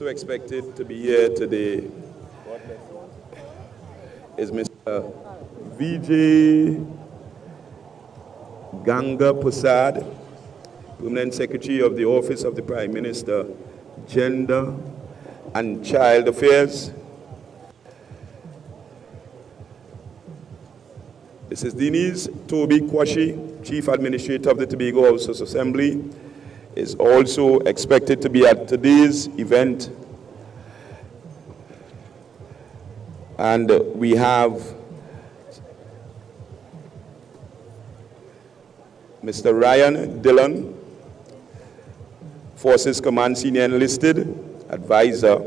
So expected to be here today is Mr. Vijay Ganga Prasad, Permanent Secretary of the Office of the Prime Minister, Gender and Child Affairs. Mrs. Denise Toby Kwashi, Chief Administrator of the Tobago House Assembly, is also expected to be at today's event. And we have Mr. Ryan Dillon, Forces Command Senior Enlisted Advisor,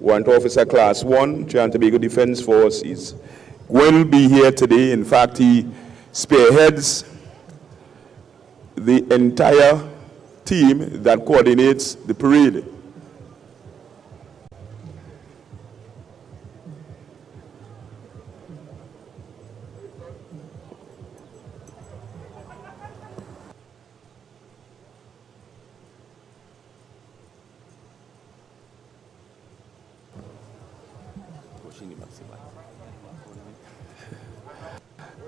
Warrant Officer Class 1, Trinidad and Tobago Defense Forces, will be here today. In fact, he spearheads the entire team that coordinates the parade.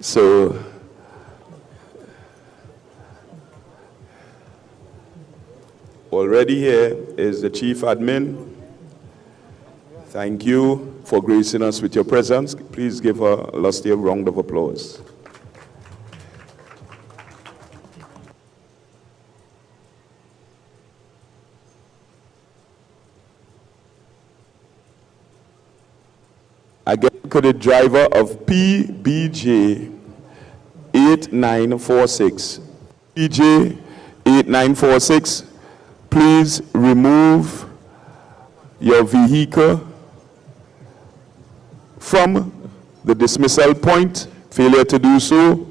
So, already here is the Chief Admin. Thank you for gracing us with your presence. Please give her a lusty round of applause. Again, could the driver of PBJ 8946, PJ 8946, please remove your vehicle from the dismissal point. Failure to do so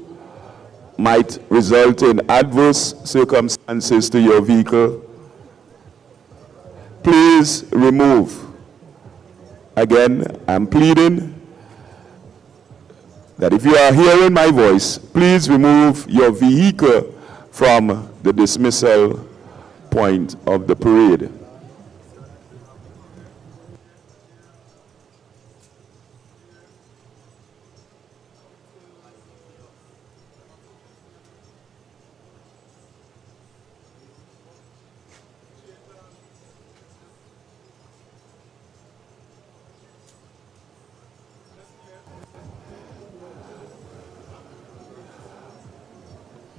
might result in adverse circumstances to your vehicle. Please remove. Again, I'm pleading that if you are hearing my voice, please remove your vehicle from the dismissal point of the parade.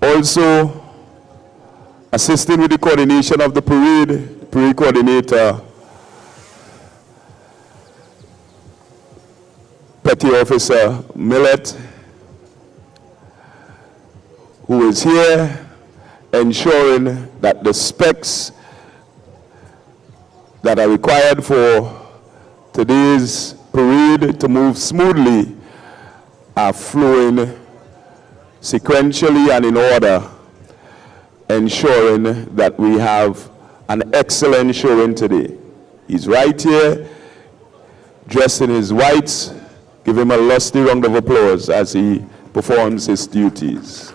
Also, assisting with the coordination of the parade coordinator, Petty Officer Millet, who is here ensuring that the specs that are required for today's parade to move smoothly are flowing sequentially and in order, ensuring that we have an excellent showing today. He's right here, dressed in his whites. Give him a lusty round of applause as he performs his duties.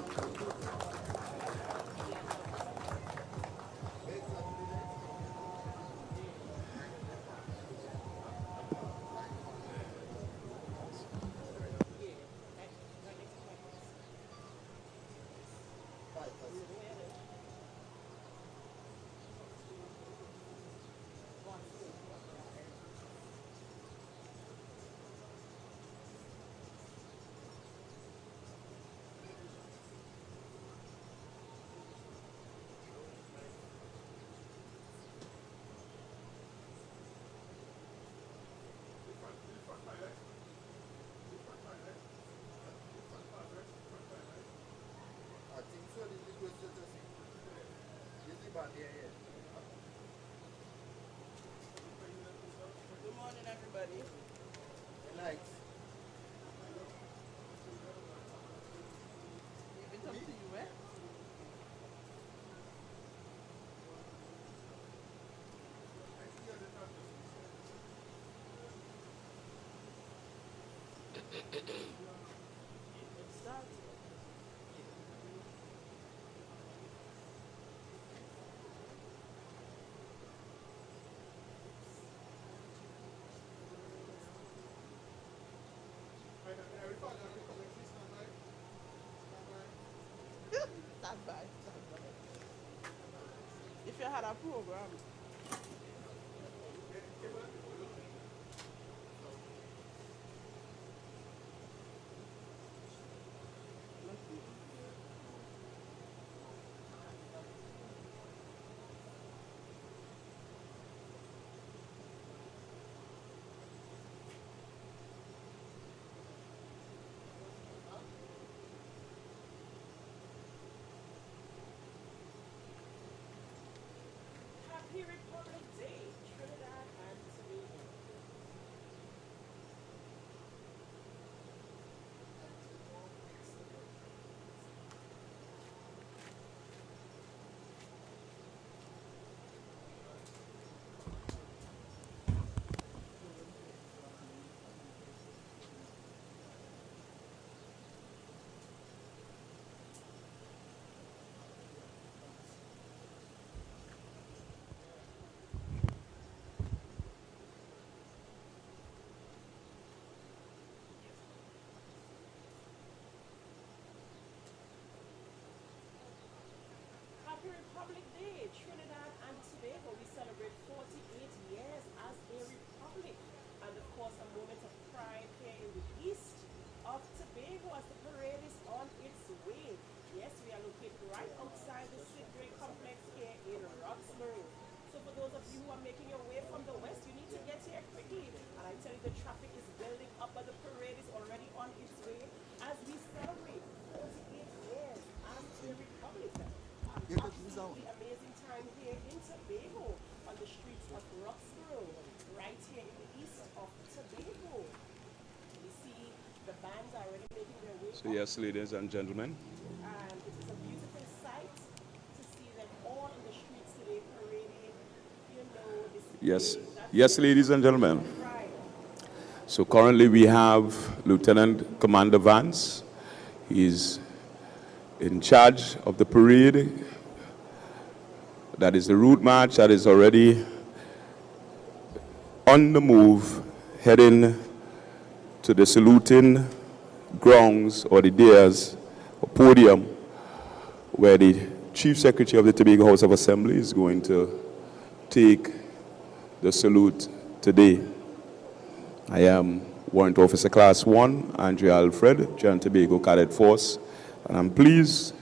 had a program. Happy Republic Day, Trinidad and Tobago. Happy Republic Day, Trinidad and Tobago. We celebrate 48 years as a republic. And of course, a moment of pride here in the east of Tobago as the parade is on its way. Yes, we are located right outside the Sidgray complex here in Roxbury. So for those of you who are making your way from the west, you need to get here quickly. And I tell you, the traffic is building up, but the parade is already on its way as we celebrate 48 years as a republic. Absolutely amazing time here in Tobago on the streets of Roxborough, right here in the east of Tobago. You see the bands are already making their way So up, yes, ladies and gentlemen, and it is a beautiful sight to see them all in the streets today parading, yes, displaying that yes, ladies and gentlemen. pride. So currently we have Lieutenant Commander Vance. He's in charge of the parade. That is the route march that is already on the move, heading to the saluting grounds or the dais or podium where the Chief Secretary of the Tobago House of Assembly is going to take the salute today. I am Warrant Officer Class 1, Andrea Alfred, Trinidad and Tobago Cadet Force, and I'm pleased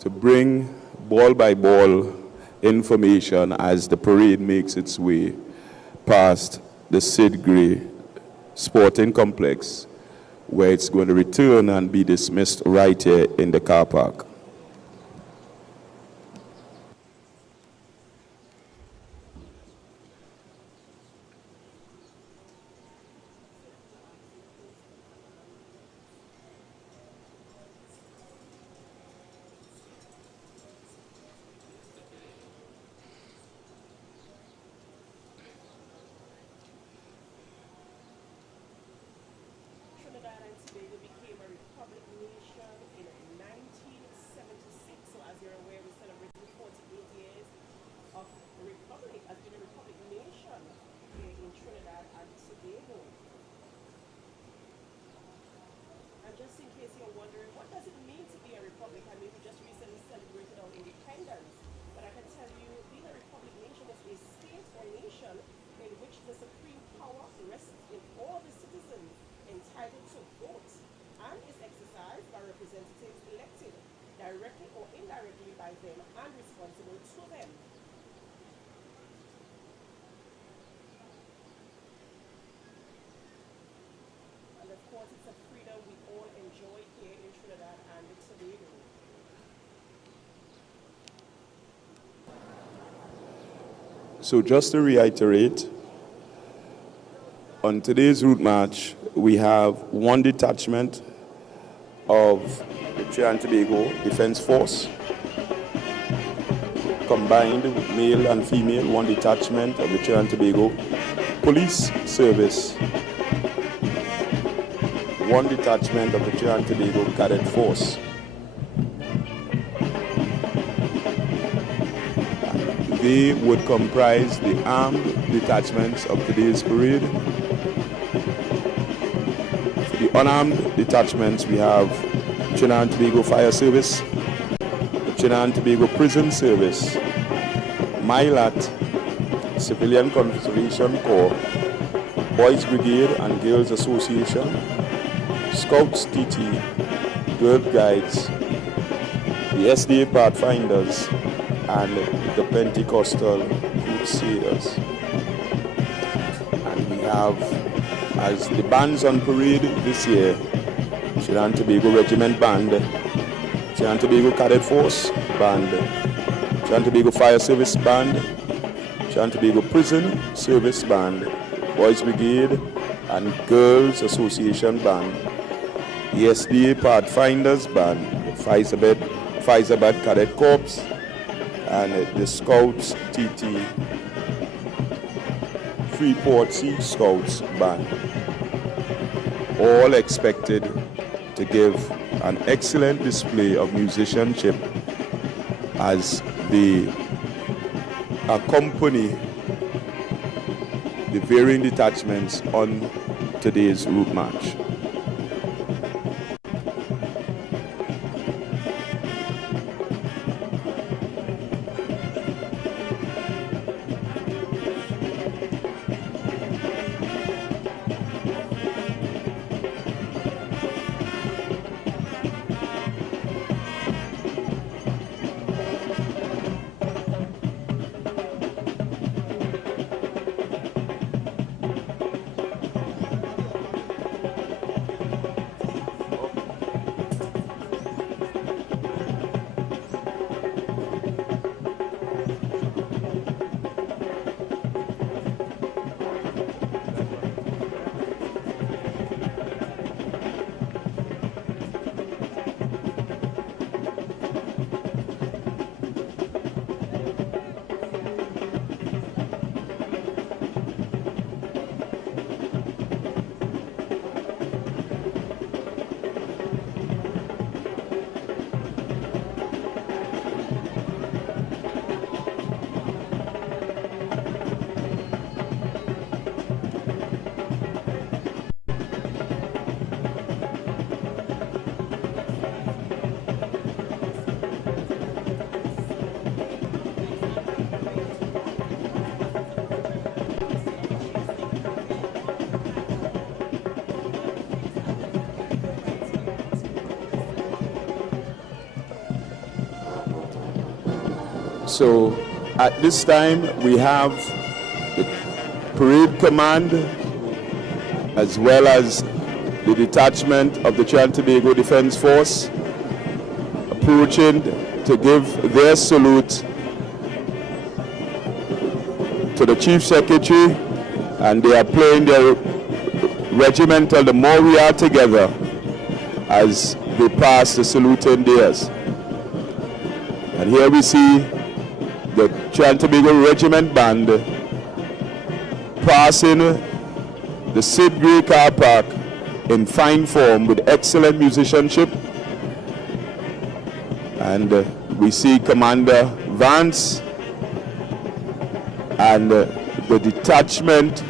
to bring ball by ball information as the parade makes its way past the Sidgray Sporting Complex, where it's going to return and be dismissed right here in the car park. Trinidad and Tobago became a republic nation in 1976. So as you're aware, we celebrated 48 years of republic, as being a republic nation here in Trinidad and Tobago. And just in case you're wondering, what does it mean to be a republic? I mean, we just recently celebrated our independence. But I can tell you, being a republic nation is a state or nation in which the supreme power rests in all the citizens entitled to vote and is exercised by representatives elected directly or indirectly by them and responsible to them. And of course, it's a freedom we all enjoy here in Trinidad and Tobago. So just to reiterate, on today's route march, we have one detachment of the Trinidad and Tobago Defense Force, combined male and female, one detachment of the Trinidad and Tobago Police Service, one detachment of the Trinidad and Tobago Cadet Force. They would comprise the armed detachments of today's parade. For the unarmed detachments, we have Trinidad and Tobago Fire Service, the Trinidad and Tobago Prison Service, MILAT, Civilian Conservation Corps, Boys Brigade and Girls Association, Scouts TT, Girl Guides, the SDA Pathfinders, and the Pentecostal Crusaders. And we have, as the bands on parade this year, Trinidad and Tobago Regiment Band, Trinidad and Tobago Cadet Force Band, Trinidad and Tobago Fire Service Band, Trinidad and Tobago Prison Service Band, Boys Brigade and Girls Association Band, the SDA Pathfinders Band, Pfizerbad Cadet Corps, and the Scouts TT Freeport Sea Scouts Band, all expected to give an excellent display of musicianship as they accompany the varying detachments on today's route march. So at this time we have the parade command as well as the detachment of the Trinidad and Tobago Defense Force approaching to give their salute to the Chief Secretary, and they are playing their regimental "The More We Are Together" as they pass the saluting theirs. And here we see the Trinidad and Tobago Regiment Band passing the Sid Gray Car Park in fine form with excellent musicianship. And we see Commander Vance and the detachment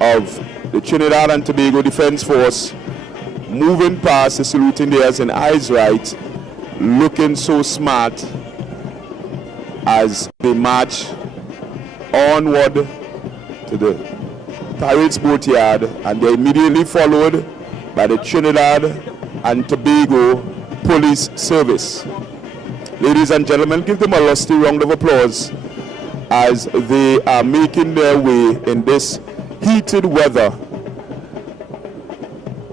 of the Trinidad and Tobago Defense Force moving past the saluting theirs in eyes right, looking so smart as they march onward to the Pirates Boatyard, and they're immediately followed by the Trinidad and Tobago Police Service. Ladies and gentlemen, give them a lusty round of applause as they are making their way in this heated weather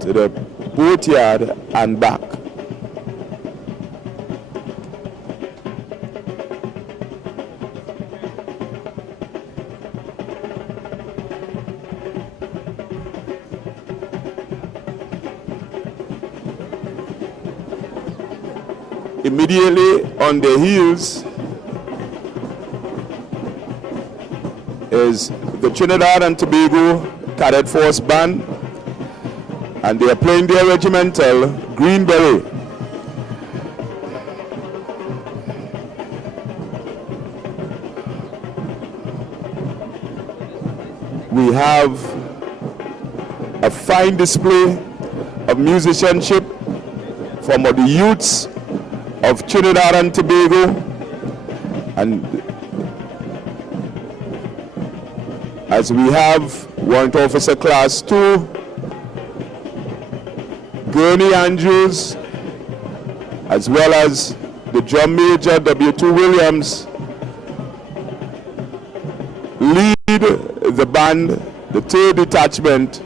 to the boatyard and back. Immediately on their heels is the Trinidad and Tobago Cadet Force Band, and they are playing their regimental Green Beret. We have a fine display of musicianship from the youths of Trinidad and Tobago, and as we have Warrant Officer Class 2, Gurney Andrews, as well as the Drum Major W2 Williams, lead the band, the 3rd detachment,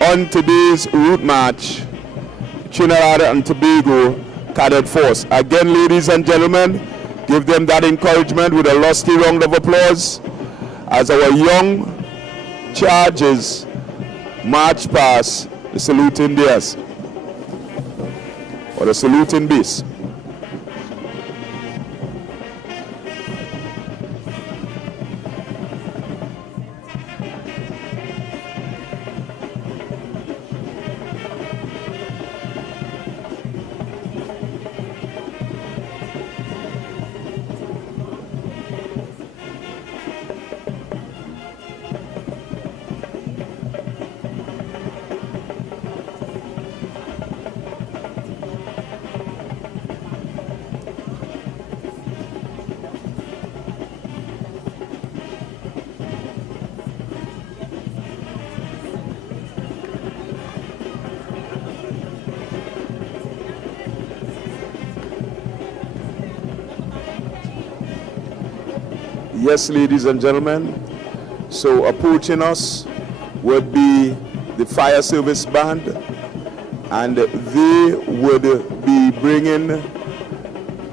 on today's route march, Trinidad and Tobago Cadet Force. Again, ladies and gentlemen, give them that encouragement with a lusty round of applause as our young charges march past the saluting dais, or the saluting base. Yes, ladies and gentlemen, so approaching us would be the fire service band, and they would be bringing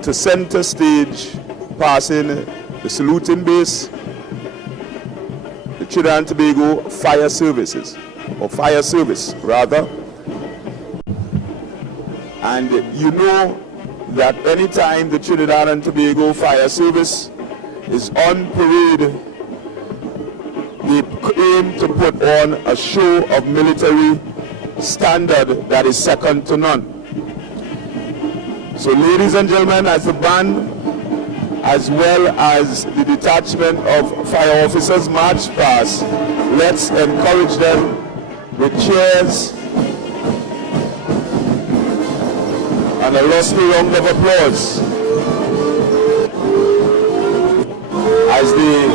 to center stage, passing the saluting base, the Trinidad and Tobago Fire Services, or Fire Service rather. And you know that anytime the Trinidad and Tobago Fire Service is on parade, they aim to put on a show of military standard that is second to none. So ladies and gentlemen, as the band as well as the detachment of fire officers march past, let's encourage them with cheers and a lusty round of applause as they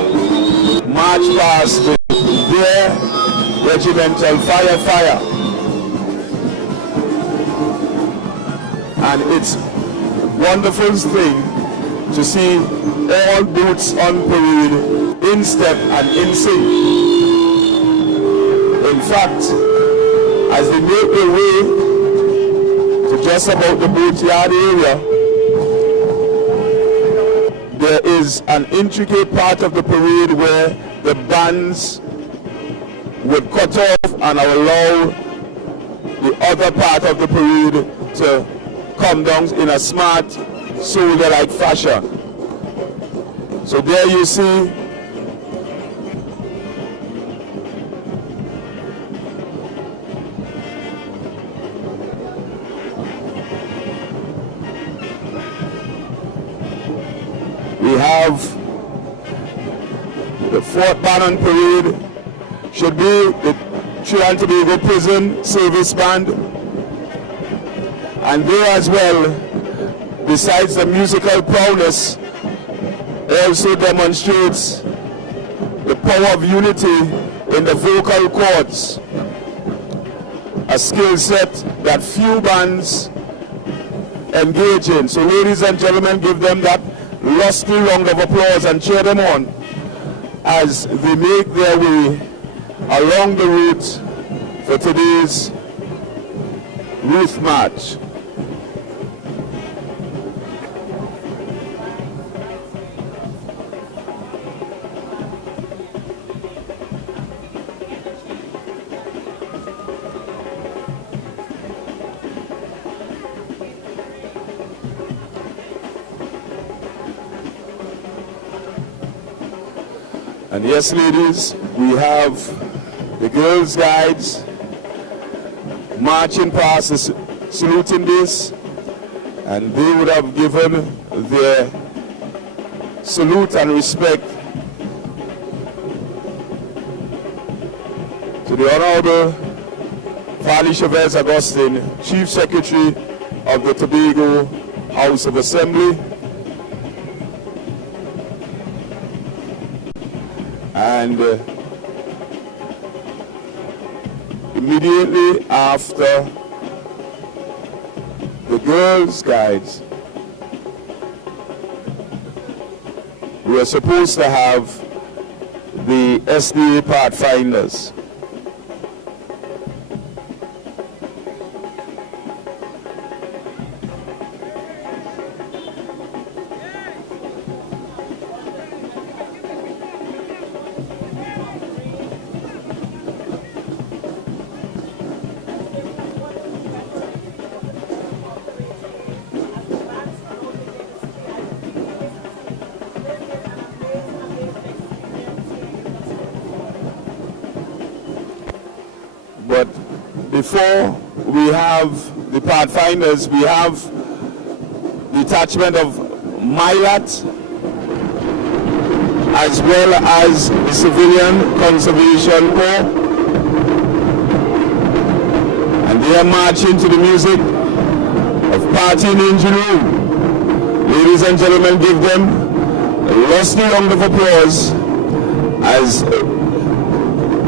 march past their regimental fire. And it's a wonderful thing to see all boots on parade in step and in sync. In fact, as they make their way to just about the boatyard area, there is an intricate part of the parade where the bands would cut off and allow the other part of the parade to come down in a smart, soldier-like fashion. So there you see we have the Fort Bannon parade, should be the Trinidad and Tobago Prison Service Band. And there as well, besides the musical prowess, also demonstrates the power of unity in the vocal cords, a skill set that few bands engage in. So ladies and gentlemen, give them that lusty round of applause and cheer them on as they make their way along the route for today's Ruth March. And yes, ladies, we have the Girls Guides marching past the saluting base, and they would have given their salute and respect to the Honorable Fali Chavez Agustin, Chief Secretary of the Tobago House of Assembly. And immediately after the Girls Guides, we are supposed to have the SDA Pathfinders. But before we have the Pathfinders, we have detachment of Milat, as well as the Civilian Conservation Corps. And they are marching to the music of Party Engine Room. Ladies and gentlemen, give them a lusty round of applause as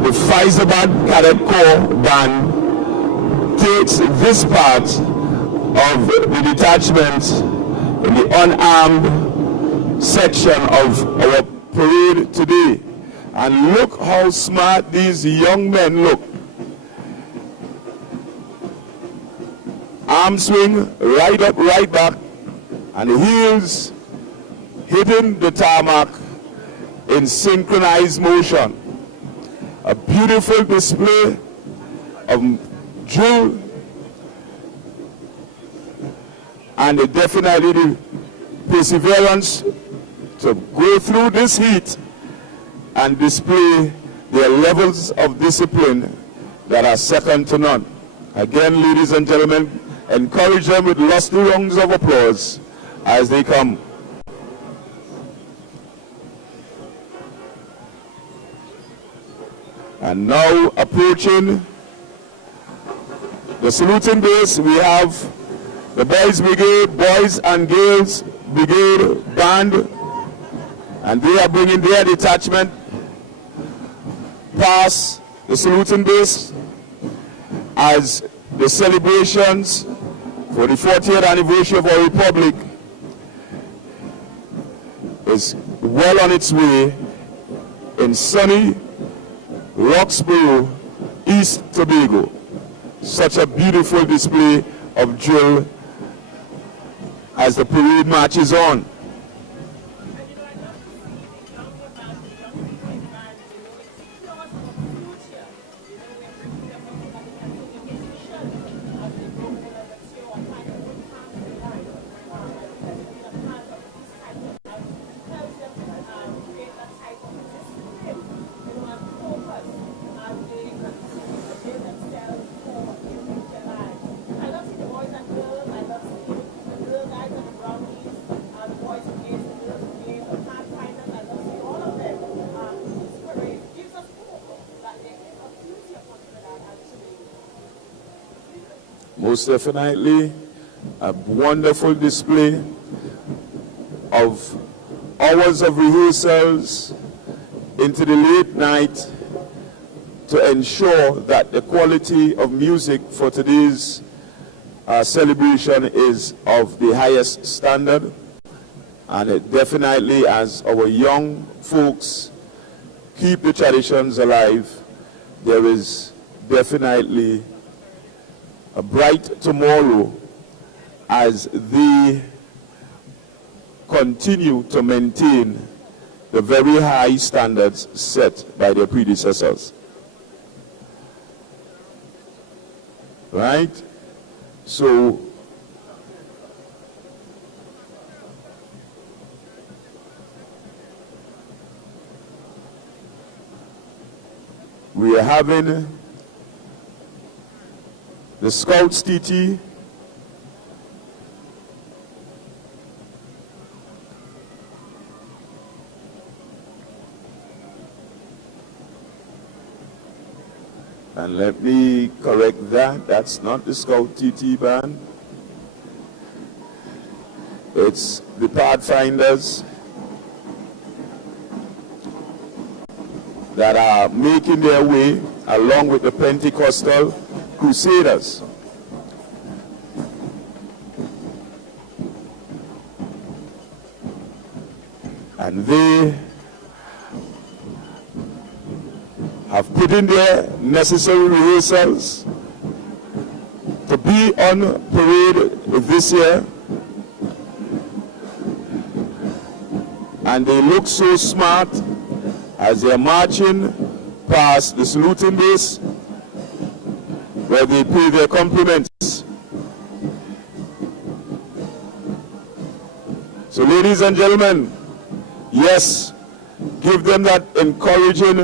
the Faizabad Cadet Corps band takes this part of the detachment in the unarmed section of our parade today. And look how smart these young men look. Arm swing, right up, right back, and the heels hitting the tarmac in synchronized motion. A beautiful display of drill, and definitely the perseverance to go through this heat and display their levels of discipline that are second to none. Again, ladies and gentlemen, encourage them with lusty rounds of applause as they come. And now approaching the saluting base, we have the Boys Brigade, Boys and Girls Brigade Band, and they are bringing their detachment past the saluting base as the celebrations for the 40th anniversary of our Republic is well on its way in sunny Roxborough, East Tobago. Such a beautiful display of drill as the parade marches on. Most definitely a wonderful display of hours of rehearsals into the late night to ensure that the quality of music for today's celebration is of the highest standard. And it definitely, as our young folks keep the traditions alive, there is definitely a bright tomorrow as they continue to maintain the very high standards set by their predecessors. Right? So, we are having the Scouts TT, and let me correct that, that's not the Scout TT band, it's the Pathfinders that are making their way along with the Pentecostal Crusaders. And they have put in their necessary rehearsals to be on parade this year. And they look so smart as they're marching past the saluting base where they pay their compliments. So ladies and gentlemen, yes, give them that encouraging,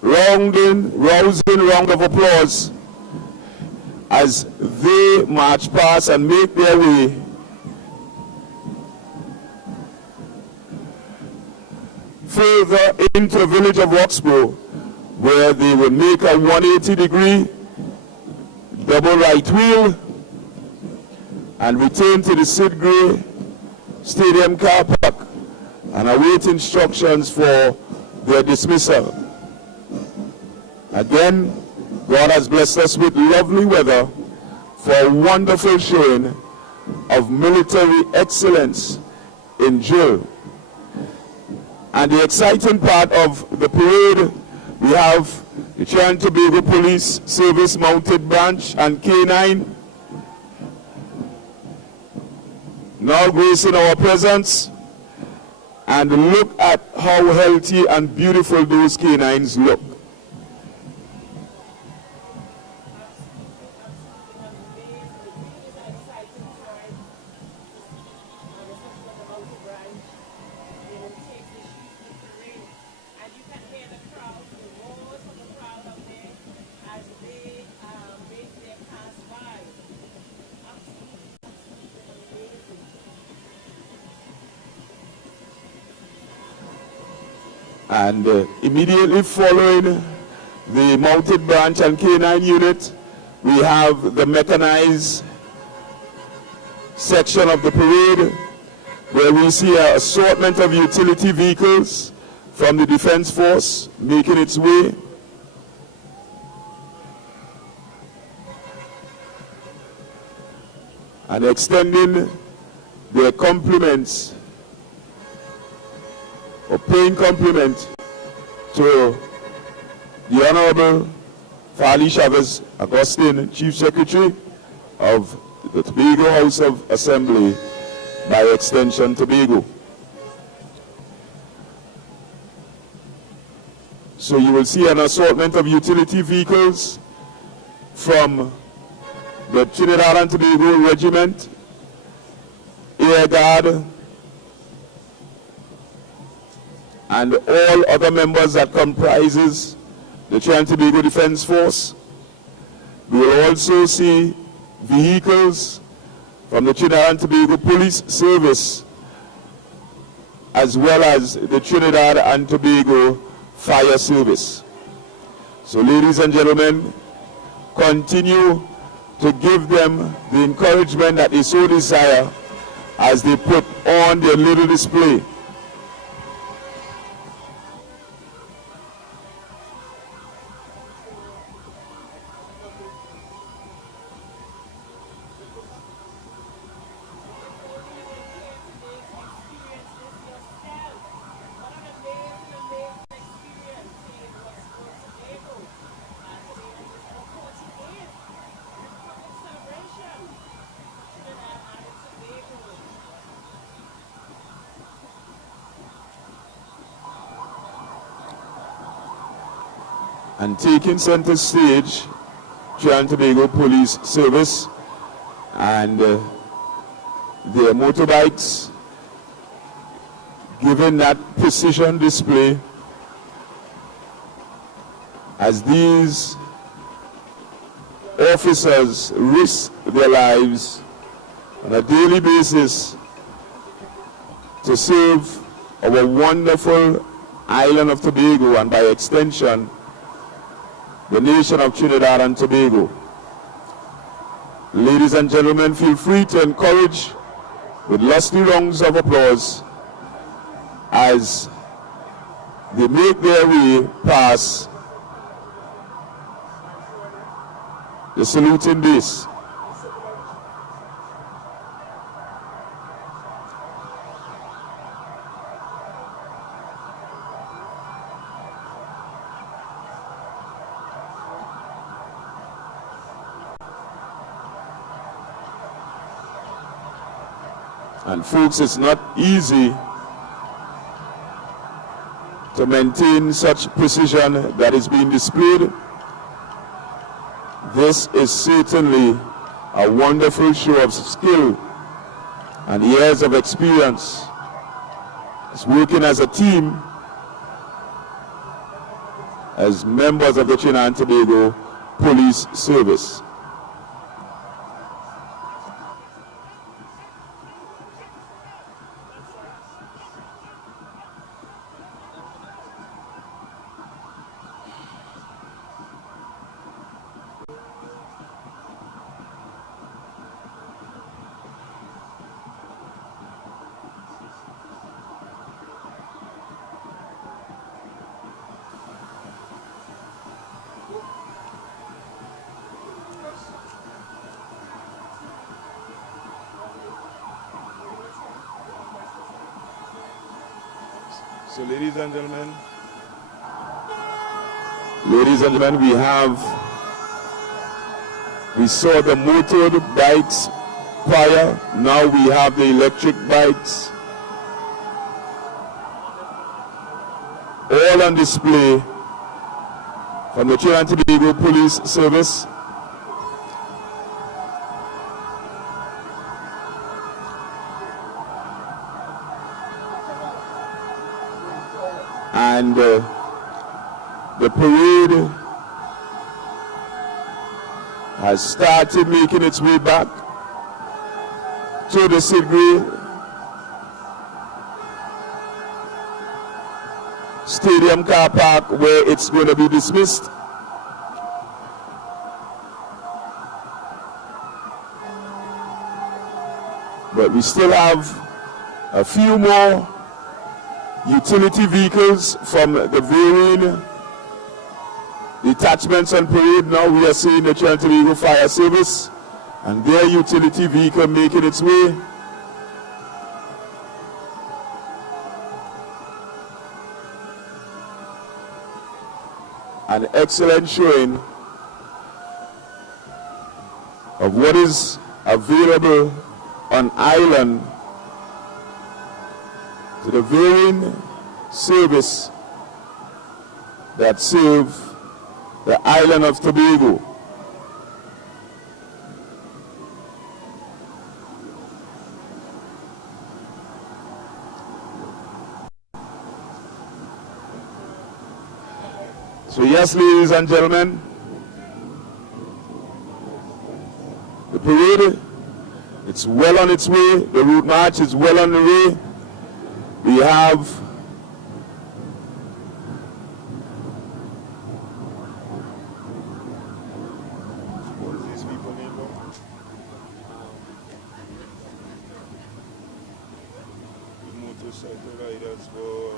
rousing round of applause as they march past and make their way further into the village of Roxborough, where they will make a 180-degree double right wheel and return to the Sid Gray Stadium car park and await instructions for their dismissal. Again, God has blessed us with lovely weather for a wonderful showing of military excellence in drill. And the exciting part of the parade, we have the Trinidad and Tobago Police Service Mounted Branch and K9 now gracing our presence. And look at how healthy and beautiful those canines look. And immediately following the mounted branch and K9 unit, we have the mechanized section of the parade, where we see an assortment of utility vehicles from the Defense Force making its way. And extending their compliments, or paying compliment to the Honorable Farley Chavez Augustine, Chief Secretary of the Tobago House of Assembly, by extension Tobago. So you will see an assortment of utility vehicles from the Trinidad and Tobago Regiment, Air Guard, and all other members that comprises the Trinidad and Tobago Defense Force. We will also see vehicles from the Trinidad and Tobago Police Service, as well as the Trinidad and Tobago Fire Service. So ladies and gentlemen, continue to give them the encouragement that they so desire as they put on their little display. And taking center stage, Trinidad and Tobago Police Service and their motorbikes, giving that precision display as these officers risk their lives on a daily basis to serve our wonderful island of Tobago, and by extension the nation of Trinidad and Tobago. Ladies and gentlemen, feel free to encourage with lusty rounds of applause as They make their way past the saluting base. And folks, it's not easy to maintain such precision that is being displayed. This is certainly a wonderful show of skill and years of experience. It's working as a team, as members of the Trinidad and Tobago Police Service. So ladies and gentlemen, we saw the motored bikes prior, now we have the electric bikes, all on display from the Trinidad and Tobago Police Service. And the parade has started making its way back to the Sidgray Stadium car park, where it's going to be dismissed. But we still have a few more utility vehicles from the varying detachments on parade. Now we are seeing the Trinidad and Tobago Fire Service and their utility vehicle making its way. An excellent showing of what is available on island to the varying service that serve the island of Tobago. So yes, ladies and gentlemen, the parade, it's well on its way. The route march is well on the way. We have motorcycle riders for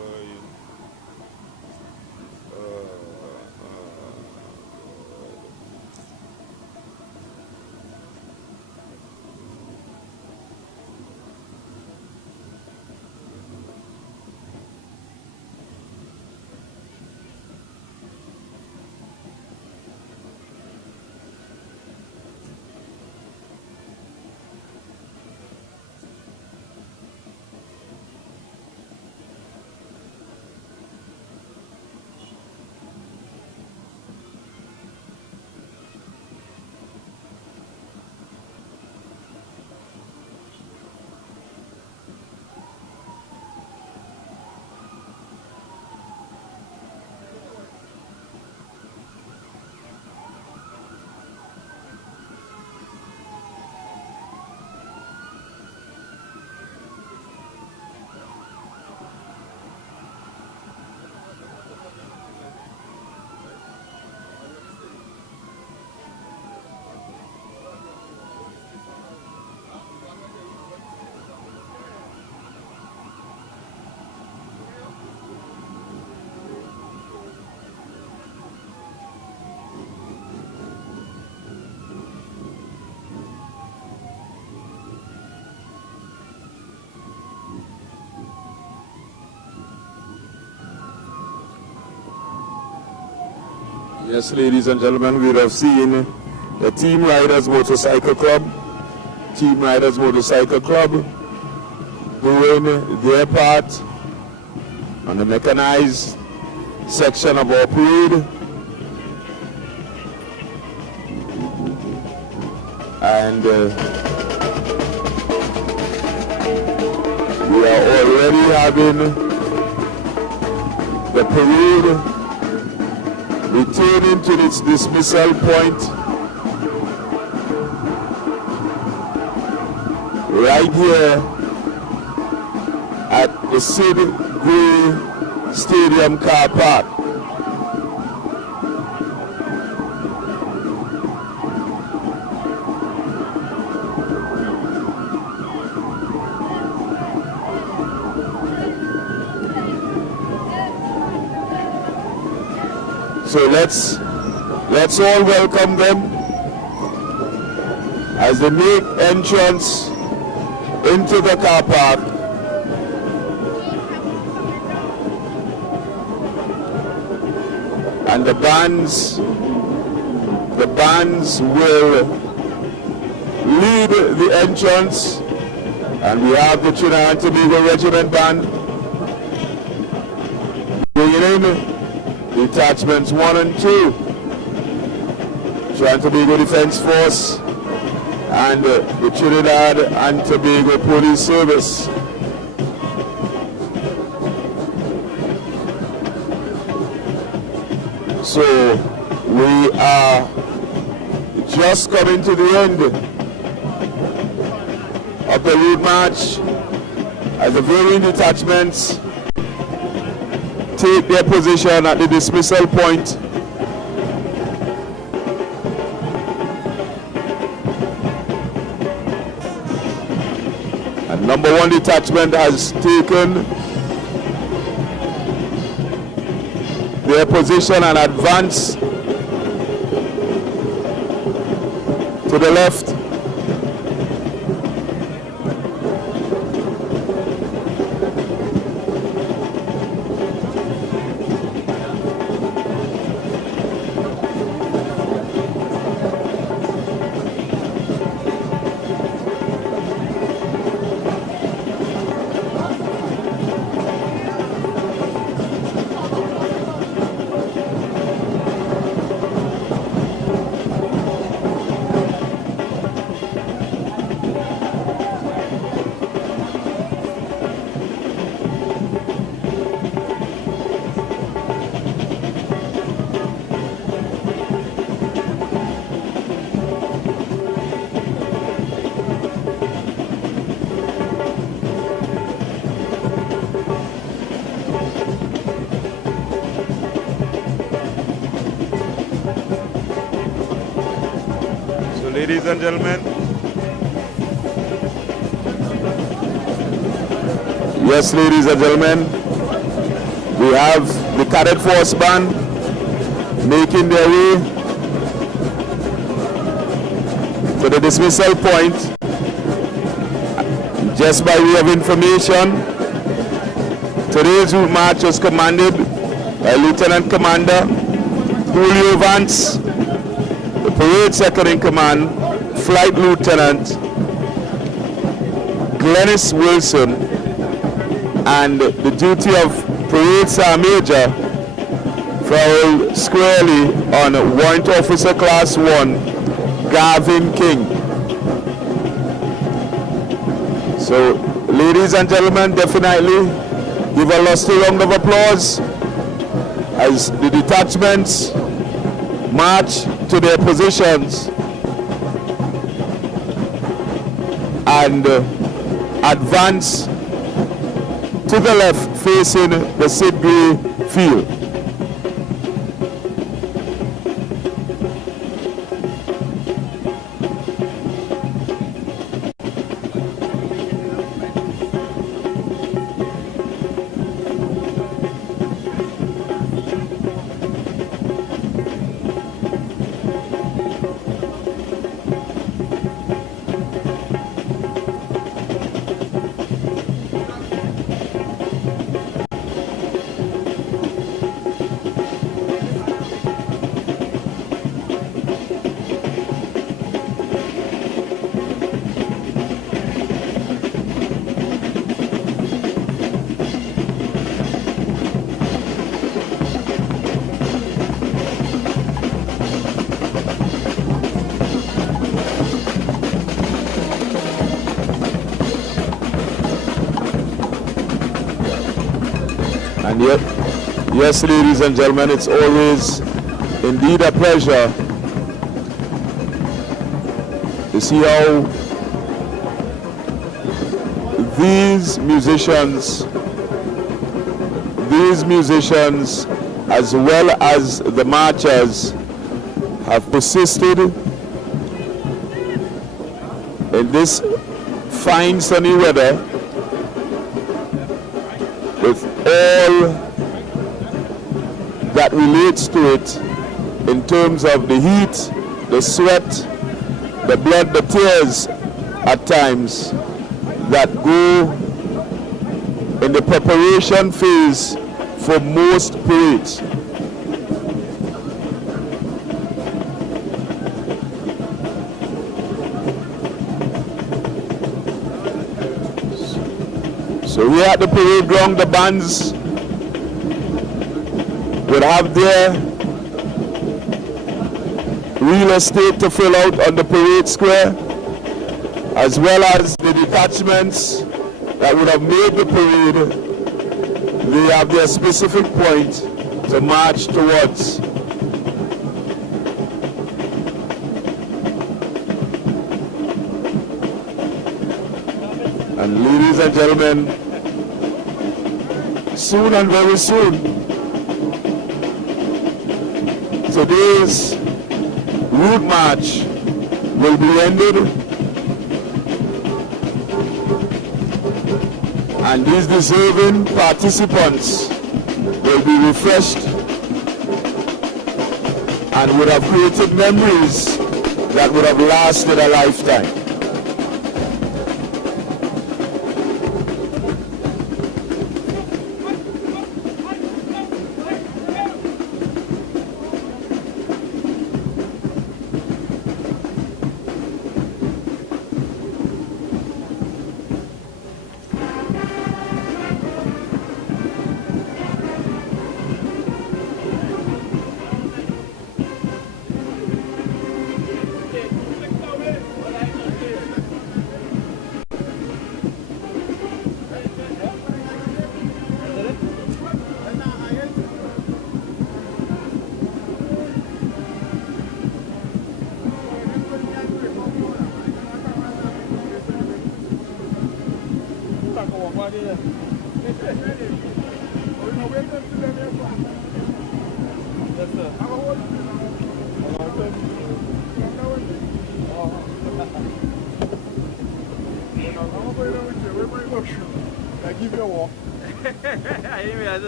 Yes, ladies and gentlemen, we have seen the Team Riders Motorcycle Club, doing their part on the mechanized section of our parade. And we are already having the parade returning to its dismissal point right here at the Sid Gray Stadium car park. So let's all welcome them as they make entrance into the car park. And the bands will lead the entrance, and we have the Trinidad and Tobago Regiment Band bringing in Detachments 1 and 2, Trinidad and Tobago Defense Force, and the Trinidad and Tobago Police Service. So we are just coming to the end of the route march as the varying detachments take their position at the dismissal point. And number 1 detachment has taken their position and advance to the left. Ladies and gentlemen, yes, ladies and gentlemen, we have the Cadet Force Band making their way to the dismissal point. Just by way of information, today's route march was commanded by Lieutenant Commander Julio Vance, the Parade Second in Command, Flight Lieutenant Glennis Wilson, and the duty of Parade Sergeant Major followed squarely on Warrant Officer Class 1, Gavin King. So, ladies and gentlemen, definitely give a lusty round of applause as the detachments march to their positions and advance to the left facing the Sid Gray field. And yet, yes, ladies and gentlemen, it's always indeed a pleasure to see how these musicians, as well as the marchers, have persisted in this fine sunny weather with all that relates to it in terms of the heat, the sweat, the blood, the tears at times that go in the preparation phase for most parades. So here at the parade ground, the bands will have their real estate to fill out on the parade square, as well as the detachments that would have made the parade. They have their specific point to march towards. And ladies and gentlemen, soon and very soon, today's route march will be ended, and these deserving participants will be refreshed and would have created memories that would have lasted a lifetime. I give you a walk.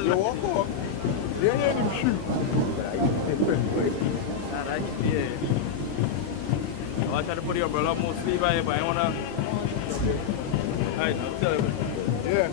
You walk home. They ain't him shoot. I try to put your umbrella more sleeve by it, but I wanna. Alright, I'll tell you. Yeah.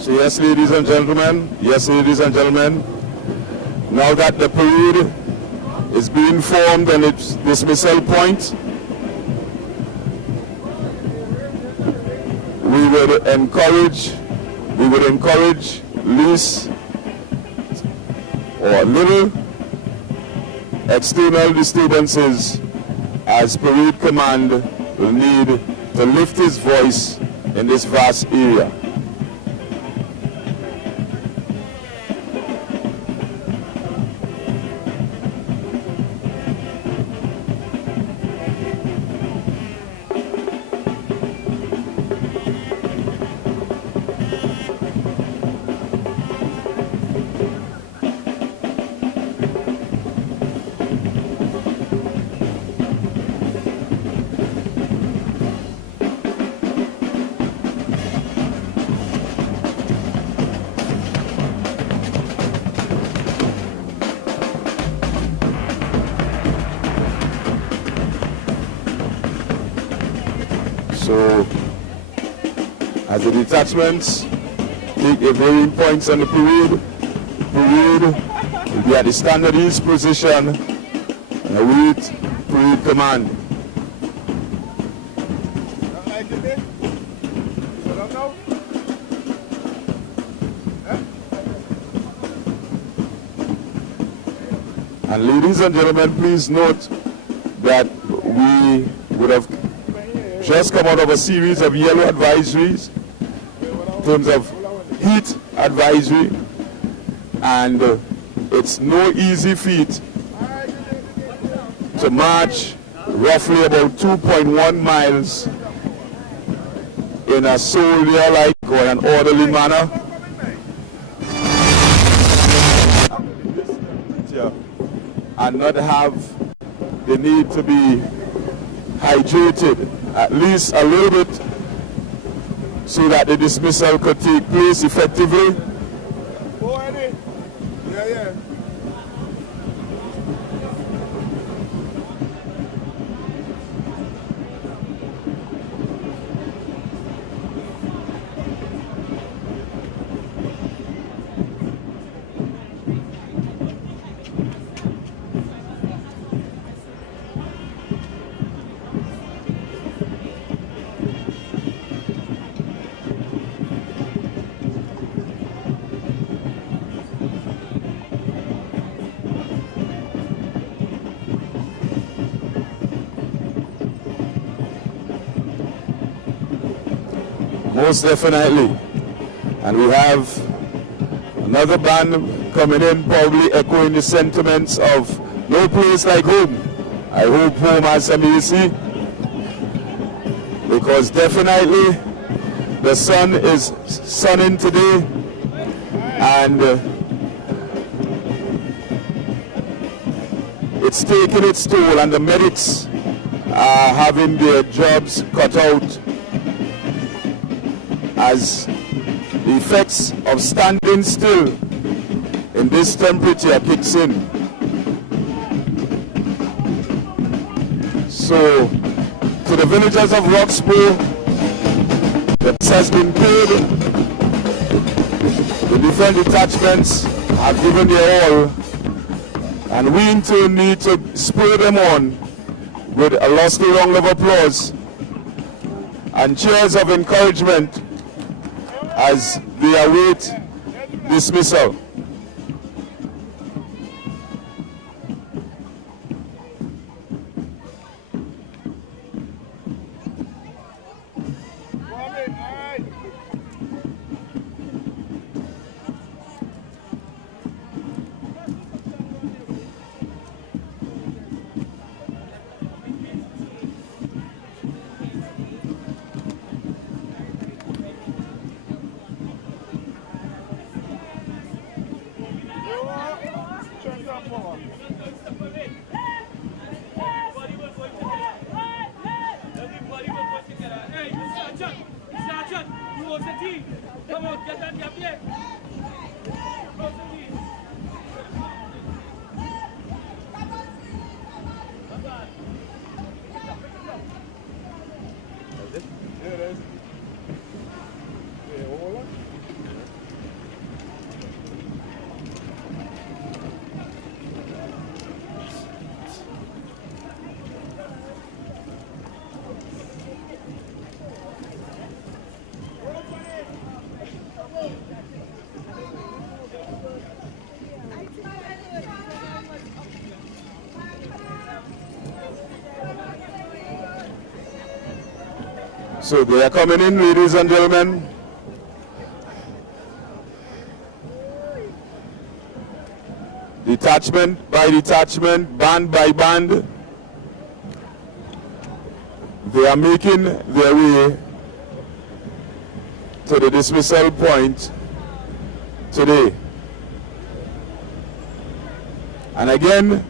So yes, ladies and gentlemen, now that the parade is being formed on its dismissal point, we would encourage least or little external disturbances, as parade command will need to lift his voice in this vast area. So, as the detachments take their varying points on the parade will be at the standard east position and await parade command. And ladies and gentlemen, please note that we would have just come out of a series of yellow advisories in terms of heat advisory, and it's no easy feat to march roughly about 2.1 miles in a soldier-like or an orderly manner. And not have the need to be hydrated at least a little bit so that the dismissal could take place effectively. Most definitely. And we have another band coming in, probably echoing the sentiments of no place like home. I hope home has some AC, because definitely the sun is sunning today, and it's taking its toll, and the medics are having their jobs cut out as the effects of standing still in this temperature kicks in. So, to the villagers of Roxborough, the price has been paid. The different detachments have given their all, and we in turn need to spur them on with a lusty round of applause and cheers of encouragement as they await dismissal. So they are coming in, ladies and gentlemen. Detachment by detachment, band by band, they are making their way to the dismissal point today. And again,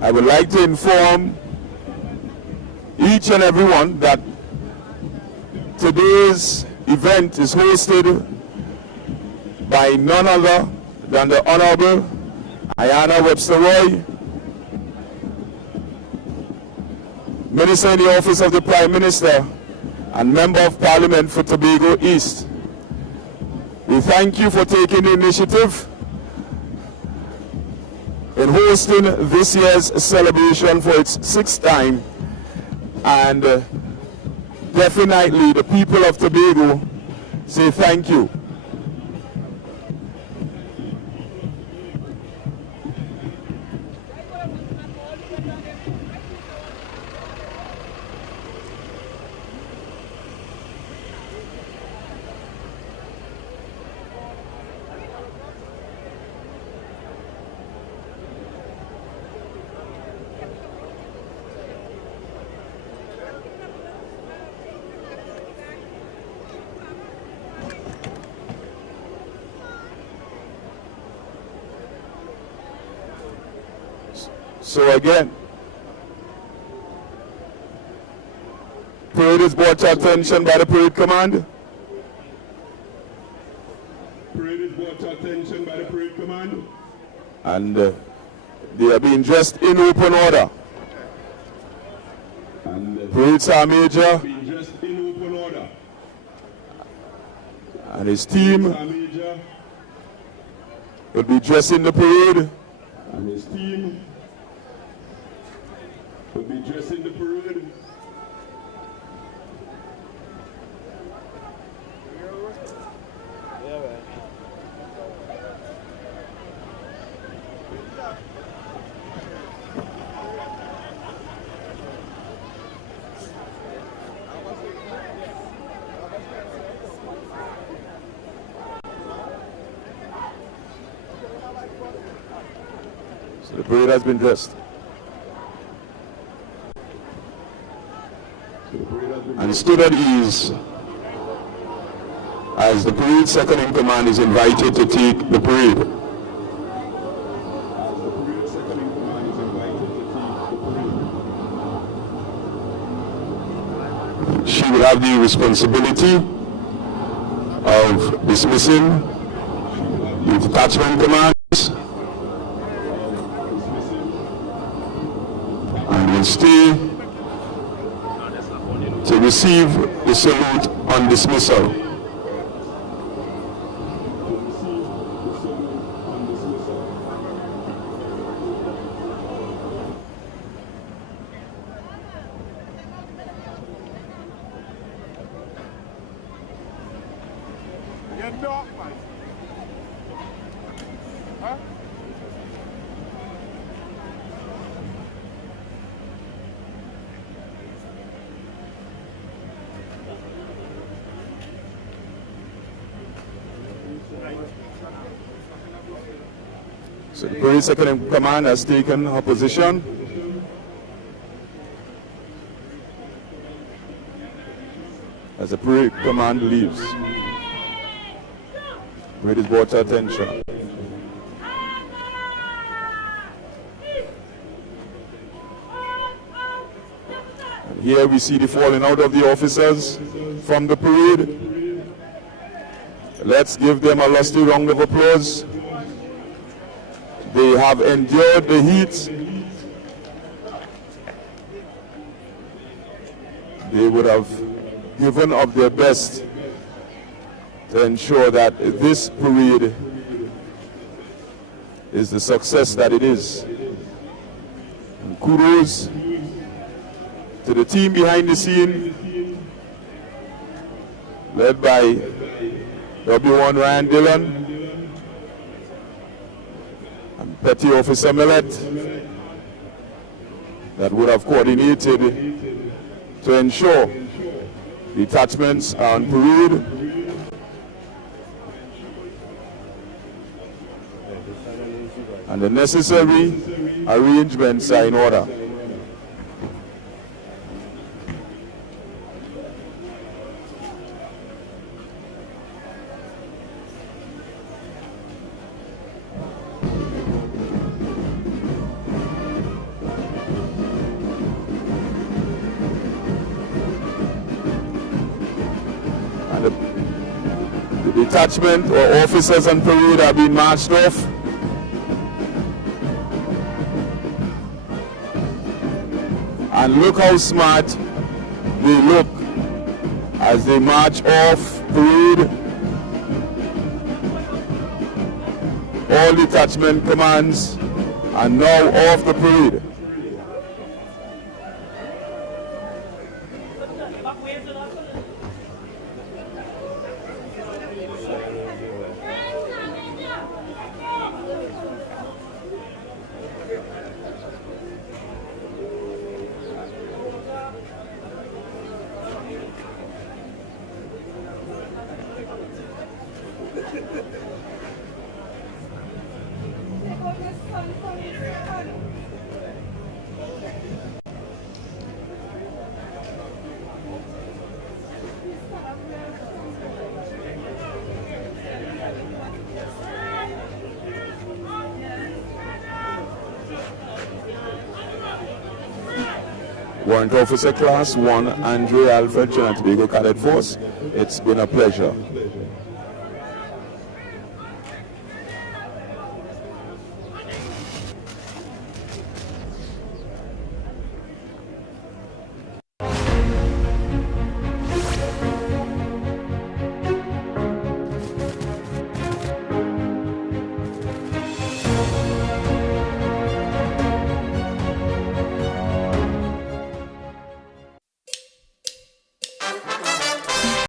I would like to inform each and everyone that today's event is hosted by none other than the Honorable Ayanna Webster Roy, Minister in the Office of the Prime Minister and Member of Parliament for Tobago East. We thank you for taking the initiative in hosting this year's celebration for its 6th time. And definitely the people of Tobago say thank you. So again, parade is brought to attention by the parade command. Parade is brought to attention by the parade command. And they are being dressed in open order. And parade sergeant major being dressed in open order. And his team will be dressing the parade. And his team will be dressing the parade. So the parade has been dressed. And stood at ease as the parade second in command is invited to take the parade. She will have the responsibility of dismissing the detachment commands and will stay to receive the salute on dismissal. So the parade second in command has taken her position. As the parade command leaves. Parade is brought to attention. And here we see the falling out of the officers from the parade. Let's give them a lusty round of applause. They have endured the heat. They would have given of their best to ensure that this parade is the success that it is. And kudos to the team behind the scene, led by W1 Ryan Dillon, Petty Officer Millet, that would have coordinated to ensure detachments are on parade. And the necessary arrangements are in order. The detachment or officers on parade are being marched off. And look how smart they look as they march off parade. All detachment commands And now off the parade. Warrant Officer Class 1, Andre Alfred, Trinidad Tobago Cadet Force. It's been a pleasure.